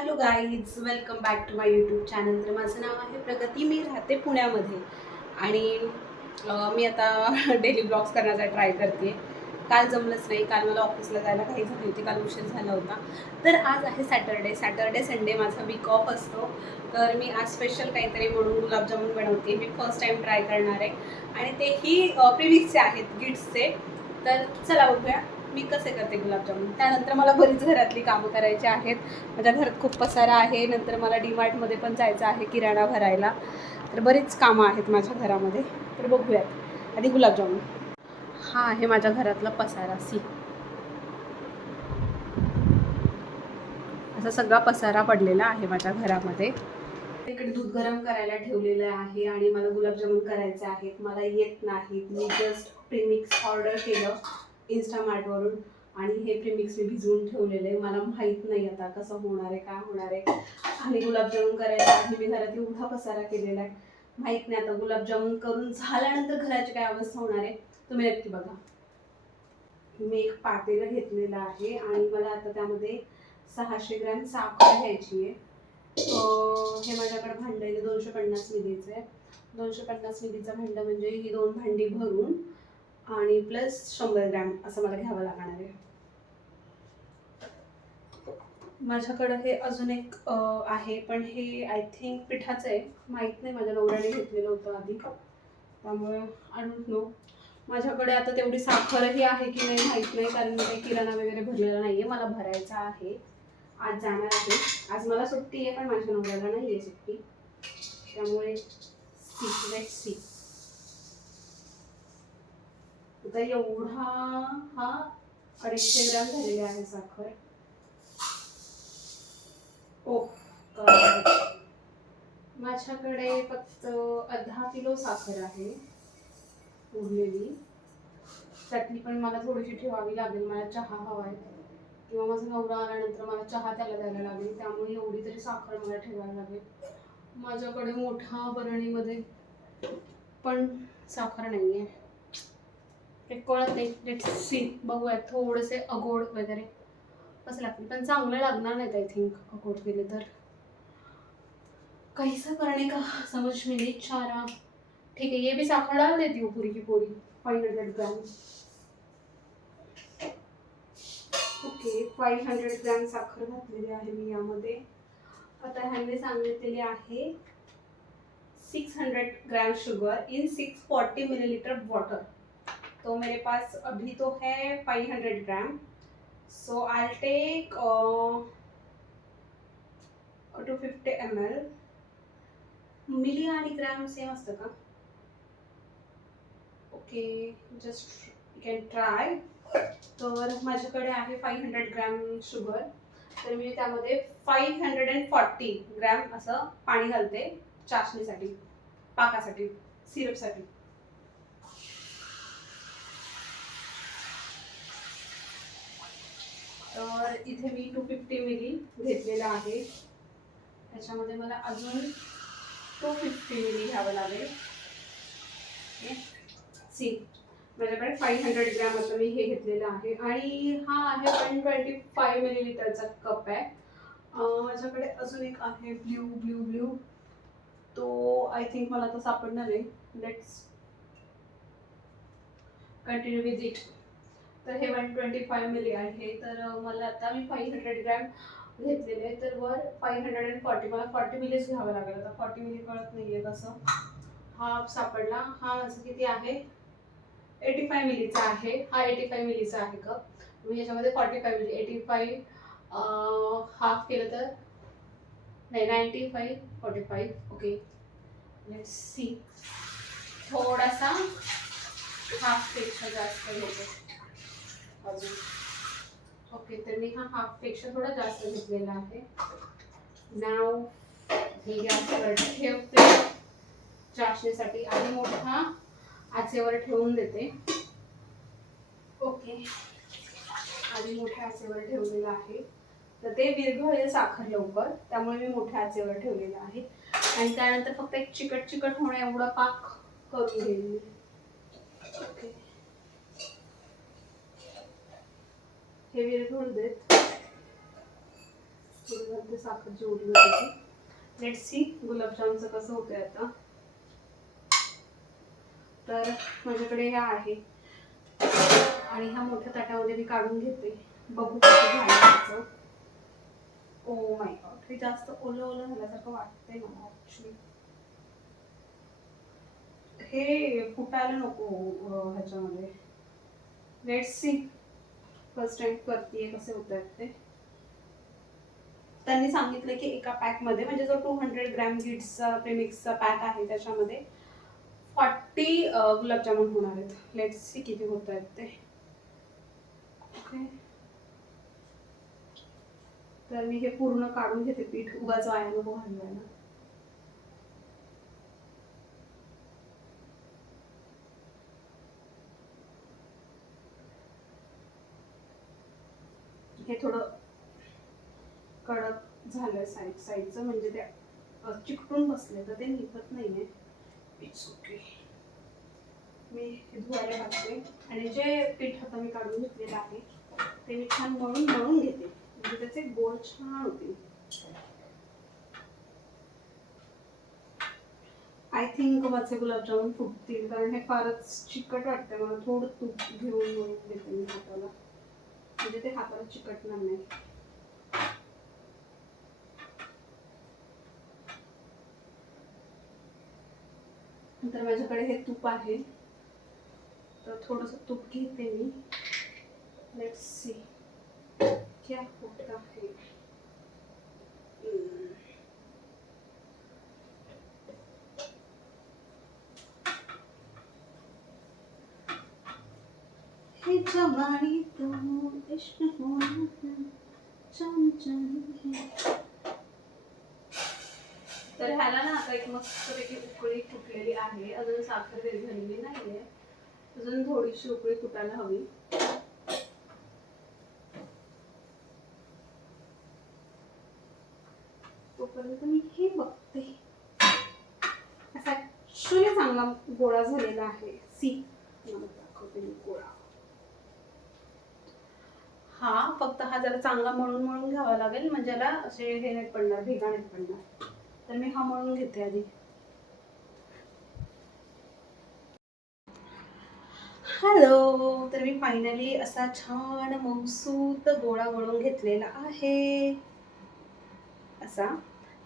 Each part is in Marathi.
Hello guys, welcome back to my YouTube channel. तर माझं नाव आहे प्रगती. मी राहते पुण्यामध्ये आणि मी आता डेली ब्लॉग्स करण्याचा ट्राय करते. काल जमलंच नाही, काल मला ऑफिसला जायला काही झाली होती, काल उशीर झाला होता. तर आज आहे सॅटर्डे संडे माझा वीक ऑफ असतो. तर मी आज स्पेशल काहीतरी म्हणून गुलाबजामुन बनवते. मी फर्स्ट टाईम ट्राय करणार आहे आणि तेही प्रिव्हियसचे आहेत, गिट्सचे. तर चला बघूया मी कसे करते गुलाबजामुन. त्यानंतर मला बरीच घरातली कामं करायची आहेत. माझ्या घरात खूप पसारा आहे. नंतर मला डीमार्टमध्ये पण जायचं आहे किराणा भरायला. तर बरीच कामं आहेत माझ्या घरामध्ये. तर बघूयात. आधी गुलाबजामुन. हा आहे माझ्या घरातला पसारा. असा सगळा पसारा पडलेला आहे माझ्या घरामध्ये. इकडे दूध गरम करायला ठेवलेलं आहे आणि मला गुलाबजामुन करायचे आहेत. मला येत नाहीत. मी जस्ट प्रीमिक्स ऑर्डर केलं इन्स्टामार्टवरून आणि हे प्रीमिक्स मी भिजवून ठेवलेलं आहे. मला माहीत नाही आता कसं होणार आहे, काय होणार आहे. आणि गुलाबजामुन करायचं आहे. मी घरात एवढा पसारा केलेला आहे, माहीत नाही आता गुलाबजामुन करून झाल्यानंतर घराची काय अवस्था होणार आहे तुम्ही नक्की बघा. मी एक पातेलं घेतलेलं आहे आणि मला आता त्यामध्ये 600 ग्रॅम साखर घ्यायची आहे. हे माझ्याकडे भांडं आहे, 250 मिलीचं आहे. 250 मिलीचं भांडं म्हणजे ही 2 भांडी भरून आणि प्लस 100 ग्रॅम असं मला घ्यावं लागणार आहे. माझ्याकडं हे अजून एक आहे, पण हे आय थिंक पिठाचं आहे. माहीत नाही, माझ्या नवऱ्याने घेतलेलं होतं आधी, त्यामुळे आय डोंट नो. माझ्याकडे आता तेवढी साखरही आहे की नाही माहीत नाही, कारण मी काही किराणा वगैरे भरलेला नाही आहे. मला भरायचा आहे, आज जाणार आहे. आज मला सुट्टी आहे, पण माझ्या नवऱ्याला नाही आहे सुट्टी, त्यामुळे सी आता एवढा हा 250 ग्रॅम झालेले आहे साखर. ओ माझ्याकडे फक्त अर्धा किलो साखर आहे उरलेली. त्यातली पण मला थोडीशी ठेवावी लागेल. मला चहा हवा आहे किंवा माझा नवरा आल्यानंतर मला चहा त्याला द्यायला लागेल, त्यामुळे एवढी तरी साखर मला ठेवायला लागेल. माझ्याकडे मोठ्या बरणीमध्ये पण साखर नाही आहे. ते कळत नाही. लेट्स सी, बघूया. थोडेसे अगोड वगैरे कसं लागतील, पण चांगले लागणार नाहीत आय थिंक अगोड केले तर. कैसा करणे का समझ में नहीं आ रहा. ठीक है, ये भी साखर डाल देती हूँ पूरी की पूरी 500 ग्राम. ओके, 500 ग्रॅम साखर घातलेली आहे मी यामध्ये. आता ह्यांनी सांगितलेले आहे 600 gram sugar in 640 millilitre water. तो मेरे पास अभी तो है 500 gram. So I take 250 ml. मिली आणि ग्रॅम सेम असतं का? Okay, just you can try. तर माझ्याकडे आहे 500 ग्रॅम शुगर. तर मी त्यामध्ये 540 ग्रॅम असं पाणी घालते चाशणीसाठी, पाकासाठी, सिरपसाठी. तर इथे मी 250 मिली घेतलेलं आहे. त्याच्यामध्ये मला अजून 250 मिली घ्यावं लागेल. सी, माझ्याकडे 500 ग्रॅम असं मी हे घेतलेलं आहे आणि हा आहे 125 मिलीलीटरचा कप आहे. माझ्याकडे अजून एक आहे ब्ल्यू. तो आय थिंक मला आता सापडणार नाही. Let's continue with it. तर हे 125 मिली आहे. तर मला आता मी 500 ग्रॅम घेतलेले आहे. तर वर 540, मला 40 मिलीच घ्यावं लागेल. आता 40 मिली कळत नाही आहे कसं. हा सापडला. हा माझं किती आहे, 85 मिलीचा आहे. हा 85 मिलीचा आहे कप. मी ह्याच्यामध्ये 45 मिली, 85 हाफ केलं तर नाही, 95 45. Okay, let's see. थोडासा हाफपेक्षा जास्त घेतो अजून. ओके, तर मी हा हाफपेक्षा थोडा जास्त घेतलेला आहे. नाव हे गॅसवर ठेवते चाशणीसाठी आणि मोठा आचेवर ठेवून देते. ओके, आधी मोठ्या आचेवर ठेवलेलं आहे. तर ते विरघळेल साखर लवकर, त्यामुळे मी मोठ्या आचेवर ठेवलेलं आहे. आणि त्यानंतर फक्त एक चिकट होणं एवढा पाक करून घेईल. ओके, हे विरघळू देत. थोडी घालते साखर जेवढी घालायची. लेट्स सी गुलाबजामचं कसं होतंय आता. तर माझ्याकडे ह्या आहे आणि ह्या मोठ्या ताटामध्ये मी काढून घेते. बघू कसं झालं त्याचं. ओ माय गॉड, हे जास्त ओलं ओलं झाल्यासारखं वाटतंय मला ॲक्च्युली. हे फुटायला नको ह्याच्यामध्ये. लेट्स सी, फर्स्ट टाइम करते कसे होत आहेत ते. त्यांनी सांगितलं की एका पॅकमध्ये म्हणजे जो 200 ग्रॅम गिट्सचा प्रेमिक्सचा पॅक आहे त्याच्यामध्ये 40 गुलाबजामुन होणार आहेत. लेट्स सी किती होत आहेत ते. ओके, तर मी हे पूर्ण काढून घेते पीठ, उगाच वाया नको घालवायला. हे थोडं कडक झालंय साईडचं, म्हणजे ते चिकटून बसले तर ते निघत नाहीये. It's okay. मी हे धुवायला घालते आणि जे पीठ आता मी काढून घेतलेलं आहे ते मी छान मळून घेते, म्हणजे त्याचे गोल छान होतील. आय थिंक माझे गुलाबजामुन फुटतील, कारण हे फारच चिकट वाटतंय मला. थोडं तूप घेऊन मळून घेते मी हाताला, म्हणजे ते हाताला चिकटणार नाही. नंतर माझ्याकडे हे तूप आहे, तर थोडंसं तूप घेते मी. लेट्स सी क्या होता है. हे जवानी तो इश्क होना जान जानी है. तर ह्याला ना आता एक मस्तपैकी उकळी फुटलेली आहे. अजून साखर झालेली नाहीये, अजून थोडीशी उकळी फुटायला हवी. तोपर्यंत मी हे बघते. असा ऍक्च्युली चांगला गोळा झालेला आहे. सी, मला दाखवते मी गोळा. हा फक्त हा जरा चांगला मळून घ्यावा लागेल, म्हणजे याला असे हे नाही पडणार, भेगा नाही पडणार. तर मी हा मळून घेते आधी. हॅलो, तर मी फायनली असा छान मऊसूत गोळा वळून घेतलेला आहे असा.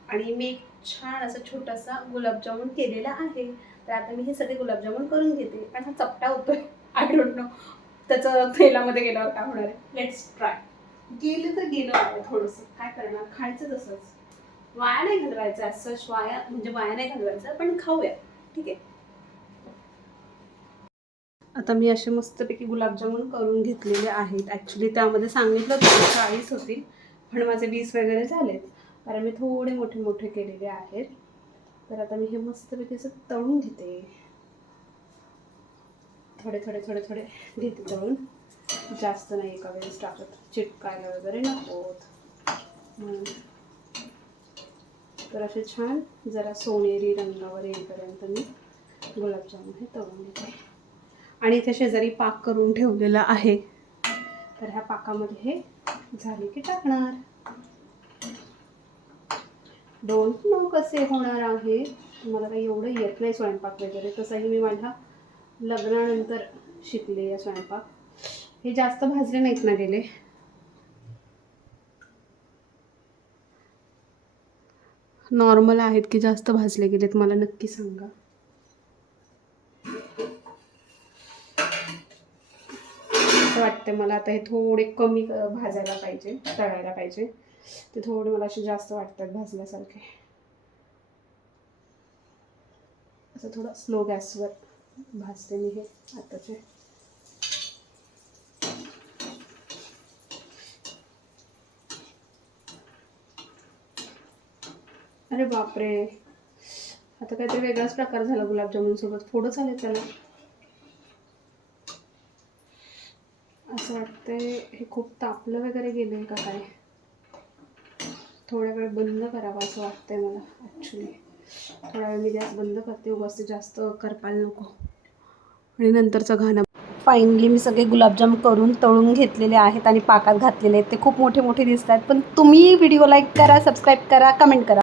आणि मी एक छान असा छोटासा गुलाबजामुन केलेला आहे. तर आता मी हे सगळे गुलाबजामुन करून घेते, पण हा चपटा होतोय. आय डोंट नो त्याचं तेलामध्ये गेल्यावर काय होणार आहे. Let's try. गेलं तर गेलं आहे, थोडंसं काय करणार, खायचं तसंच. वाया नाही घालवायचं असं, वाया नाही घालवायचं, पण खाऊया, ठीक आहे. आता मी असे मस्तपैकी गुलाबजामुन करून घेतलेले आहेत. ॲक्च्युली त्यामध्ये सांगितलं होतं 40 होतील, पण माझे 20 वगैरे झालेत, कारण मी थोडे मोठे मोठे केलेले आहेत. तर आता मी हे मस्तपैकी असं तळून घेते. थोडे थोडे थोडे थोडे घेते तळून, जास्त नाही एका वेळेस टाकत, चिटकायला वगैरे नकोत म्हणून. तर असे छान जरा सोनेरी रंगावर येईपर्यंत मी गुलाबजामुन हे तळून घेते. आणि इथे शेजारी पाक करून ठेवलेला आहे, तर ह्या पाकामध्ये हे झाले की टाकणार. डोंट नो कसे होणार आहे. मला काही एवढं येत नाही स्वयंपाक वगैरे, तसंही मी माझ्या लग्नानंतर शिकले या स्वयंपाक. हे जास्त भाजले नाहीत ना गेले. नॉर्मल आहेत की जास्त भाजले गेलेत, मला नक्की सांगा. वाटते मला आता हे थोडे कमी भाजायला पाहिजे, तळायला पाहिजे. ते थोडे मला असे जास्त वाटतात भाजल्यासारखे. असं थोडं स्लो गॅसवर भाजते मी हे आताचे. अरे बापरे, आता काहीतरी वेगळाच प्रकार झाला गुलाबजामुन सोबत. फोडं झाले त्याला. असं वाटतंय हे खूप तापलं वगैरे गेलं आहे का काय. थोड्या वेळ बंद करावा असं वाटतंय मला ॲक्च्युली. थोड्या वेळ मी गॅस बंद करते, उगाच ते जास्त करपायला नको आणि नंतरचा घाणा. फायनली मी सगळे गुलाबजाम करून तळून घेतलेले आहेत आणि पाकात घातलेले आहेत. ते खूप मोठे मोठे दिसत आहेत, पण तुम्ही व्हिडिओ लाईक करा, सबस्क्राईब करा, कमेंट करा.